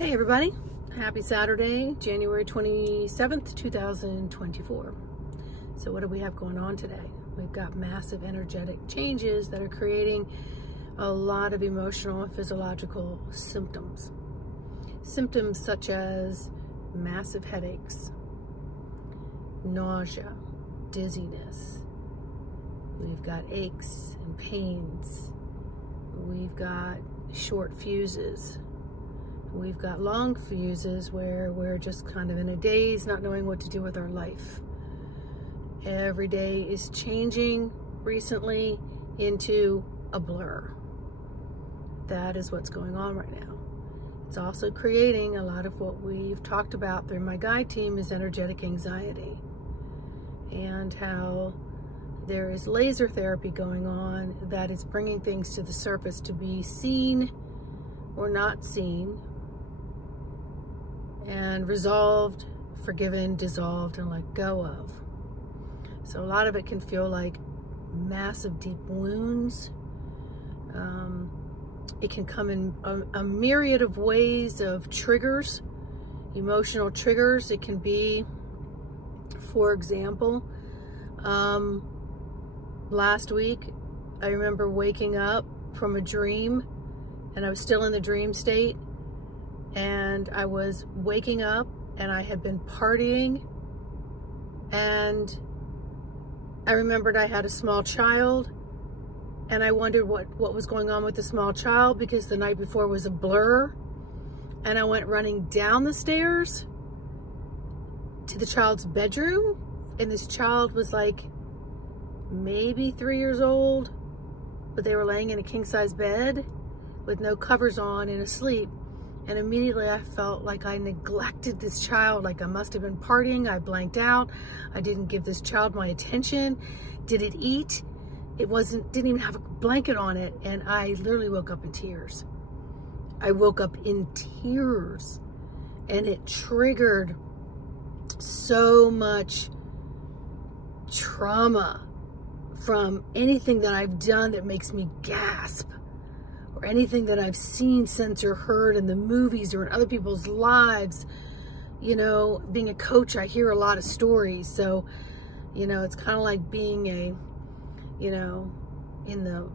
Hey everybody, happy Saturday, January 27th, 2024. So what do we have going on today? We've got massive energetic changes that are creating a lot of emotional and physiological symptoms. Symptoms such as massive headaches, nausea, dizziness. We've got aches and pains. We've got short fuses. We've got long fuses where we're just kind of in a daze, not knowing what to do with our life. Every day is changing recently into a blur. That is what's going on right now. It's also creating a lot of what we've talked about through my guide team is energetic anxiety, and how there is laser therapy going on that is bringing things to the surface to be seen or not seen, and resolved, forgiven, dissolved, and let go of. So a lot of it can feel like massive deep wounds. It can come in a myriad of ways of triggers, emotional triggers. It can be, for example, last week, I remember waking up from a dream, and I was still in the dream state, and I was waking up and I had been partying, and I remembered I had a small child, and I wondered what was going on with the small child, because the night before was a blur. And I went running down the stairs to the child's bedroom, and this child was like maybe 3 years old, but they were laying in a king-size bed with no covers on and asleep. And immediately I felt like I neglected this child, like I must have been partying. I blanked out. I didn't give this child my attention. Did it eat? It didn't even have a blanket on it. And I literally woke up in tears. I woke up in tears, and it triggered so much trauma from anything that I've done that makes me gasp, or anything that I've seen, sensed, or heard in the movies or in other people's lives. You know, being a coach, I hear a lot of stories. So, you know, it's kind of like being in the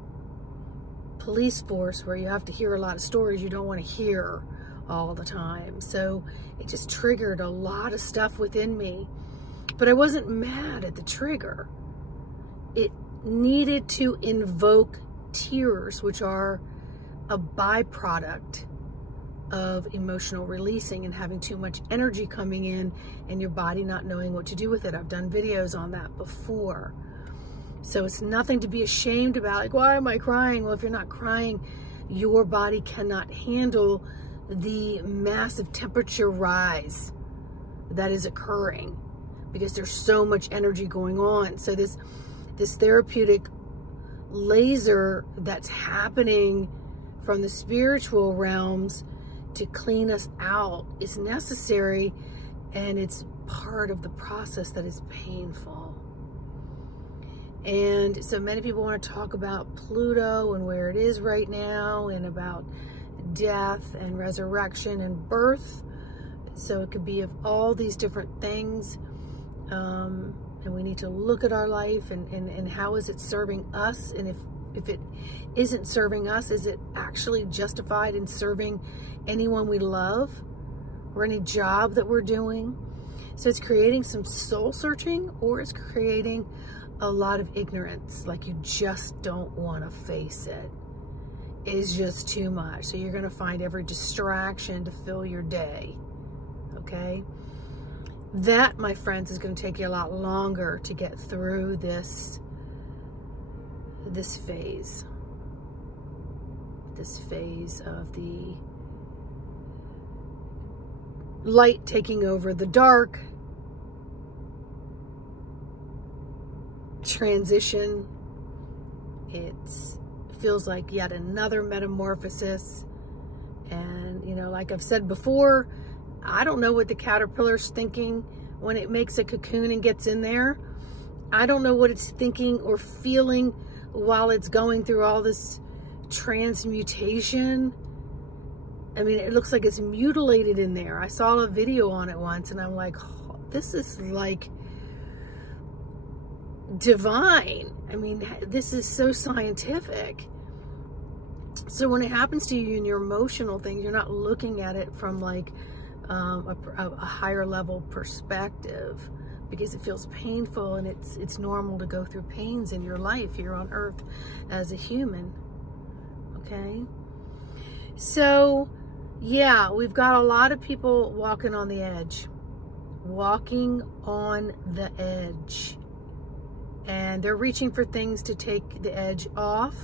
police force, where you have to hear a lot of stories you don't want to hear all the time. So it just triggered a lot of stuff within me. But I wasn't mad at the trigger. It needed to invoke tears, which are a byproduct of emotional releasing and having too much energy coming in and your body not knowing what to do with it. I've done videos on that before. So it's nothing to be ashamed about. Like, why am I crying? Well, if you're not crying, your body cannot handle the massive temperature rise that is occurring, because there's so much energy going on. So this therapeutic laser that's happening from the spiritual realms to clean us out is necessary, and it's part of the process that is painful. And so many people want to talk about Pluto and where it is right now, and about death and resurrection and birth. So it could be of all these different things. And we need to look at our life and how is it serving us? And if it isn't serving us, is it actually justified in serving anyone we love or any job that we're doing? So it's creating some soul searching, or it's creating a lot of ignorance, like you just don't want to face it. It's just too much. So you're going to find every distraction to fill your day. Okay? That, my friends, is going to take you a lot longer to get through this phase. This phase of the light taking over the dark, transition. It feels like yet another metamorphosis. And, you know, like I've said before, I don't know what the caterpillar's thinking when it makes a cocoon and gets in there. I don't know what it's thinking or feeling while it's going through all this transmutation. I mean, it looks like it's mutilated in there. I saw a video on it once and I'm like, oh, this is like divine. I mean, this is so scientific. So when it happens to you in your emotional things, you're not looking at it from like a higher level perspective, because it feels painful, and it's normal to go through pains in your life here on earth as a human. Okay? So yeah, we've got a lot of people walking on the edge. Walking on the edge. And they're reaching for things to take the edge off,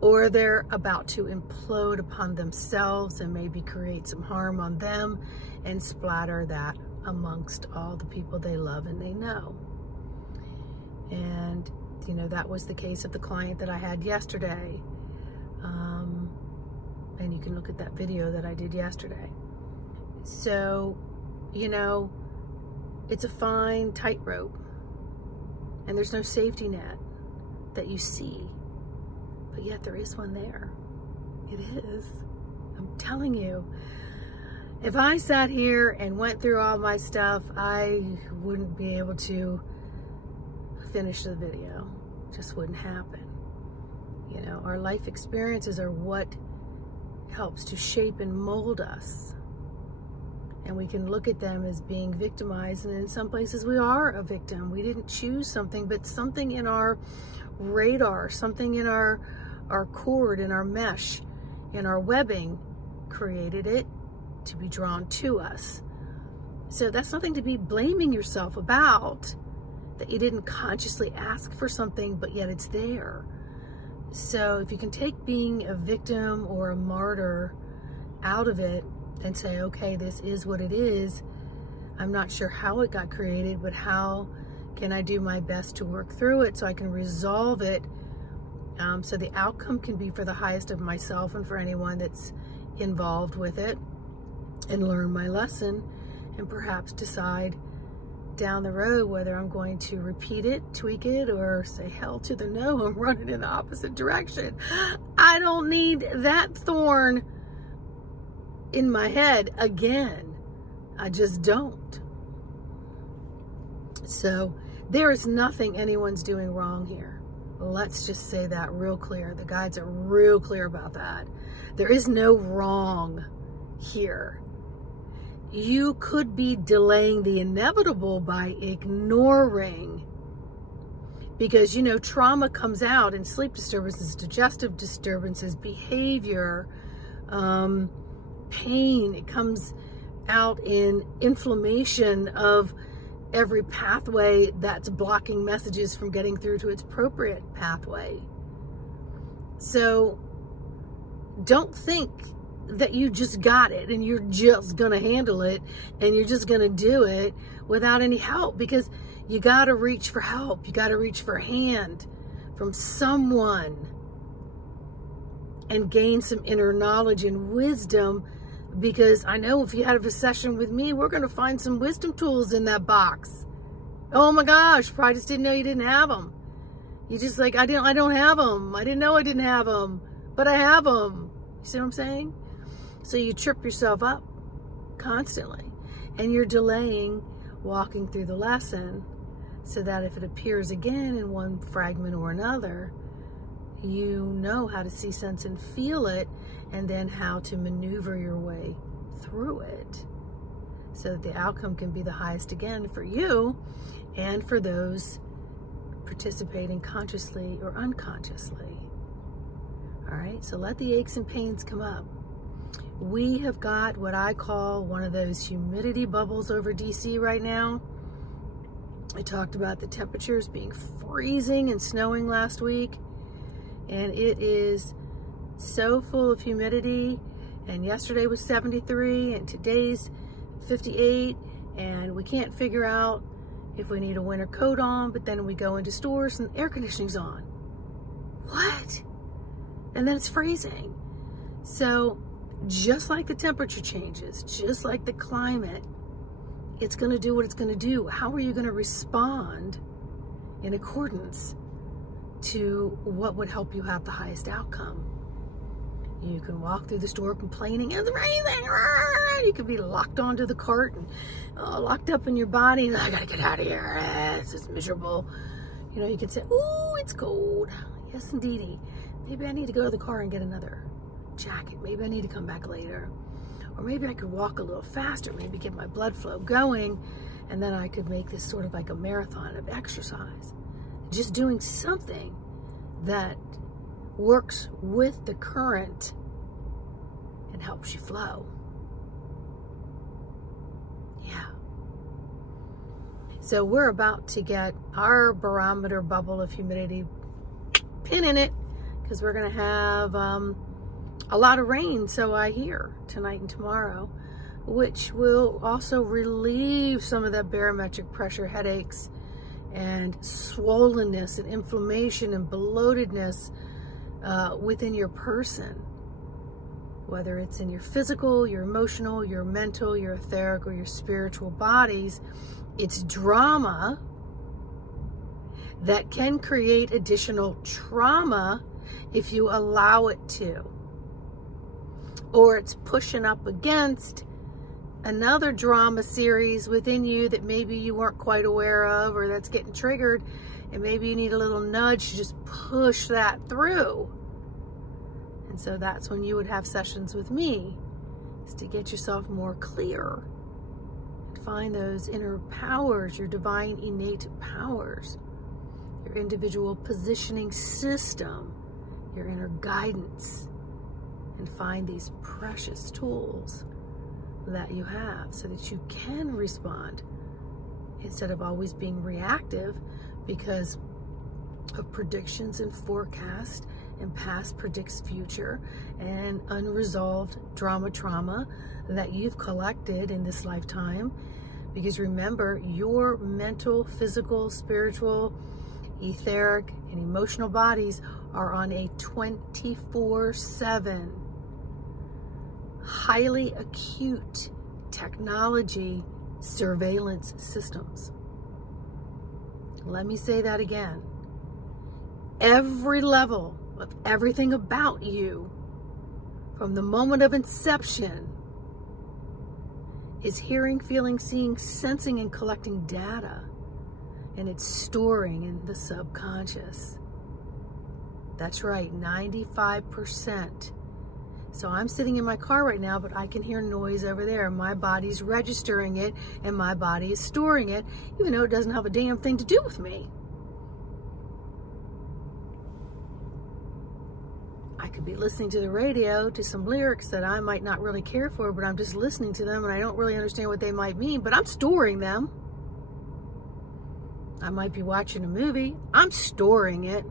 or they're about to implode upon themselves and maybe create some harm on them and splatter that amongst all the people they love and they know. And, you know, that was the case of the client that I had yesterday. And you can look at that video that I did yesterday. So, you know, it's a fine tightrope, and there's no safety net that you see, but yet there is one there. It is. I'm telling you. If I sat here and went through all my stuff, I wouldn't be able to finish the video. It just wouldn't happen. You know, our life experiences are what helps to shape and mold us. And we can look at them as being victimized, and in some places we are a victim. We didn't choose something, but something in our radar, something in our cord, in our mesh, in our webbing created it to be drawn to us. So that's nothing to be blaming yourself about, that you didn't consciously ask for something, but yet it's there. So if you can take being a victim or a martyr out of it and say, okay, this is what it is. I'm not sure how it got created, but how can I do my best to work through it so I can resolve it, so the outcome can be for the highest of myself and for anyone that's involved with it, and learn my lesson, and perhaps decide down the road whether I'm going to repeat it, tweak it, or say hell to the no, I'm running in the opposite direction. I don't need that thorn in my head again. I just don't. So there is nothing anyone's doing wrong here. Let's just say that real clear. The guides are real clear about that. There is no wrong here. You could be delaying the inevitable by ignoring, because, you know, trauma comes out in sleep disturbances, digestive disturbances, behavior, pain. It comes out in inflammation of every pathway that's blocking messages from getting through to its appropriate pathway. So don't think that you just got it and you're just gonna handle it and you're just gonna do it without any help, because you gotta reach for help. You gotta reach for a hand from someone and gain some inner knowledge and wisdom, because I know if you had a session with me, we're gonna find some wisdom tools in that box. Oh my gosh, probably just didn't know you didn't have them. You just like, I don't have them. I didn't know I didn't have them, but I have them. You see what I'm saying? So you trip yourself up constantly, and you're delaying walking through the lesson, so that if it appears again in one fragment or another, you know how to see, sense, and feel it, and then how to maneuver your way through it, so that the outcome can be the highest again for you and for those participating consciously or unconsciously. All right, so let the aches and pains come up. We have got what I call one of those humidity bubbles over DC right now. I talked about the temperatures being freezing and snowing last week, and it is so full of humidity. And yesterday was 73 and today's 58, and we can't figure out if we need a winter coat on, but then we go into stores and air conditioning's on. What? And then it's freezing. So just like the temperature changes, just like the climate, it's going to do what it's going to do. How are you going to respond in accordance to what would help you have the highest outcome? You can walk through the store complaining, it's raining. You could be locked onto the cart and locked up in your body. I gotta get out of here. It's just miserable. You know, you can say, ooh, it's cold. Yes, indeedy. Maybe I need to go to the car and get another jacket. Maybe I need to come back later. Or maybe I could walk a little faster, maybe get my blood flow going, and then I could make this sort of like a marathon of exercise. Just doing something that works with the current and helps you flow. Yeah. So we're about to get our barometer bubble of humidity pin in it, because we're going to have a lot of rain, so I hear, tonight and tomorrow, which will also relieve some of that barometric pressure headaches and swollenness and inflammation and bloatedness within your person, whether it's in your physical, your emotional, your mental, your etheric, or your spiritual bodies. It's drama that can create additional trauma if you allow it to. Or it's pushing up against another drama series within you that maybe you weren't quite aware of, or that's getting triggered, and maybe you need a little nudge to just push that through. And so that's when you would have sessions with me, is to get yourself more clear and find those inner powers, your divine innate powers, your individual positioning system, your inner guidance, and find these precious tools that you have so that you can respond instead of always being reactive because of predictions and forecast, and past predicts future, and unresolved trauma that you've collected in this lifetime. Because remember, your mental, physical, spiritual, etheric, and emotional bodies are on a 24/7 highly acute technology surveillance systems. Let me say that again. Every level of everything about you, from the moment of inception, is hearing, feeling, seeing, sensing, and collecting data. And it's storing in the subconscious. That's right, 95%. So I'm sitting in my car right now, but I can hear noise over there. My body's registering it, and my body is storing it, even though it doesn't have a damn thing to do with me. I could be listening to the radio to some lyrics that I might not really care for, but I'm just listening to them and I don't really understand what they might mean, but I'm storing them. I might be watching a movie. I'm storing it.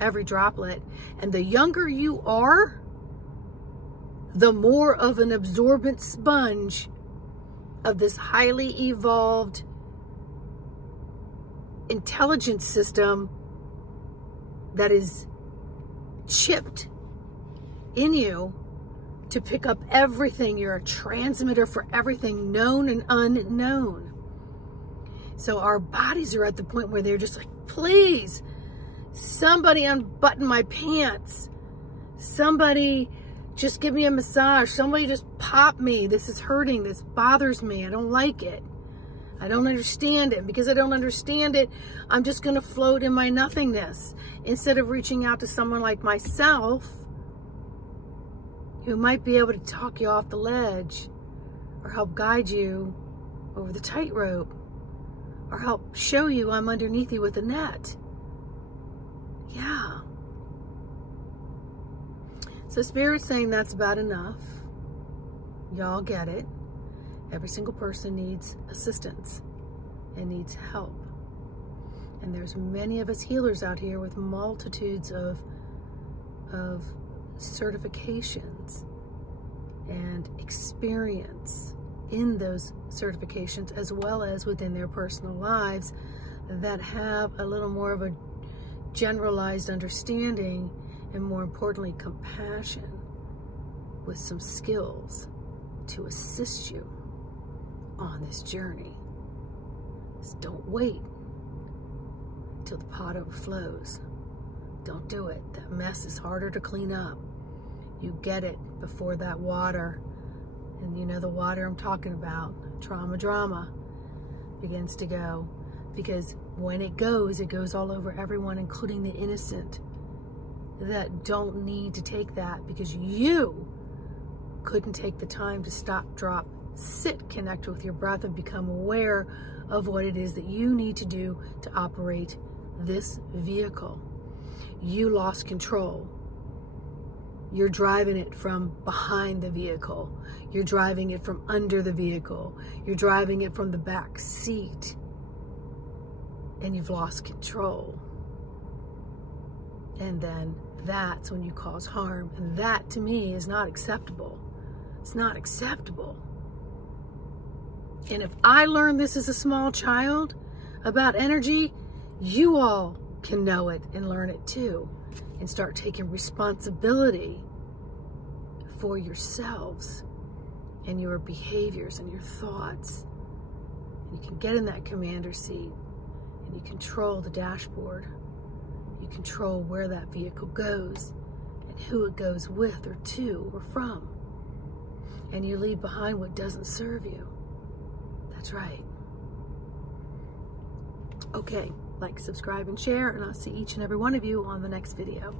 Every droplet. And the younger you are, the more of an absorbent sponge of this highly evolved intelligence system that is chipped in you to pick up everything. You're a transmitter for everything known and unknown. So our bodies are at the point where they're just like, please, somebody unbutton my pants. Somebody just give me a massage. Somebody just pop me. This is hurting. This bothers me. I don't like it. I don't understand it. Because I don't understand it, I'm just going to float in my nothingness instead of reaching out to someone like myself who might be able to talk you off the ledge or help guide you over the tightrope or help show you I'm underneath you with a net. Yeah. So Spirit's saying that's about enough. Y'all get it. Every single person needs assistance and needs help. And there's many of us healers out here with multitudes of certifications and experience in those certifications, as well as within their personal lives, that have a little more of a generalized understanding and, more importantly, compassion with some skills to assist you on this journey. Just don't wait till the pot overflows. Don't do it. That mess is harder to clean up. You get it before that water, and you know the water I'm talking about, trauma drama, begins to go. Because when it goes all over everyone, including the innocent that don't need to take that, because you couldn't take the time to stop, drop, sit, connect with your breath, and become aware of what it is that you need to do to operate this vehicle. You lost control. You're driving it from behind the vehicle. You're driving it from under the vehicle. You're driving it from the back seat. And you've lost control. And then that's when you cause harm. And that, to me, is not acceptable. It's not acceptable. And if I learned this as a small child about energy, you all can know it and learn it too. And start taking responsibility for yourselves and your behaviors and your thoughts. And you can get in that commander seat. And you control the dashboard. You control where that vehicle goes and who it goes with or to or from. And you leave behind what doesn't serve you. That's right. Okay, like, subscribe, and share, and I'll see each and every one of you on the next video.